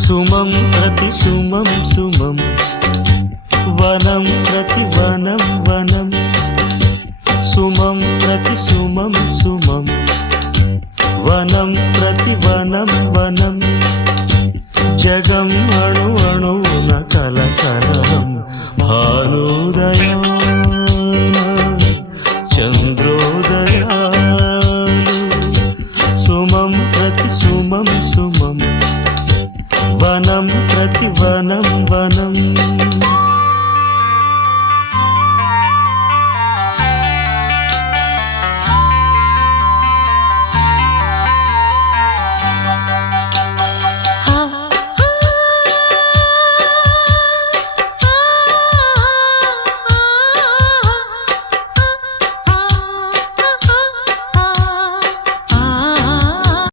సుమం ప్రతి సుమం సుమం వనం ప్రతి వనం వనం సుమం ప్రతి సుమం సుమం వనం ప్రతి వనం వనం జగం అణు అణువున కలకలం భానుదయాన చంద్రోదయాలు సుమం ప్రతి సుమం సుమం వనం ప్రతి వనం వనం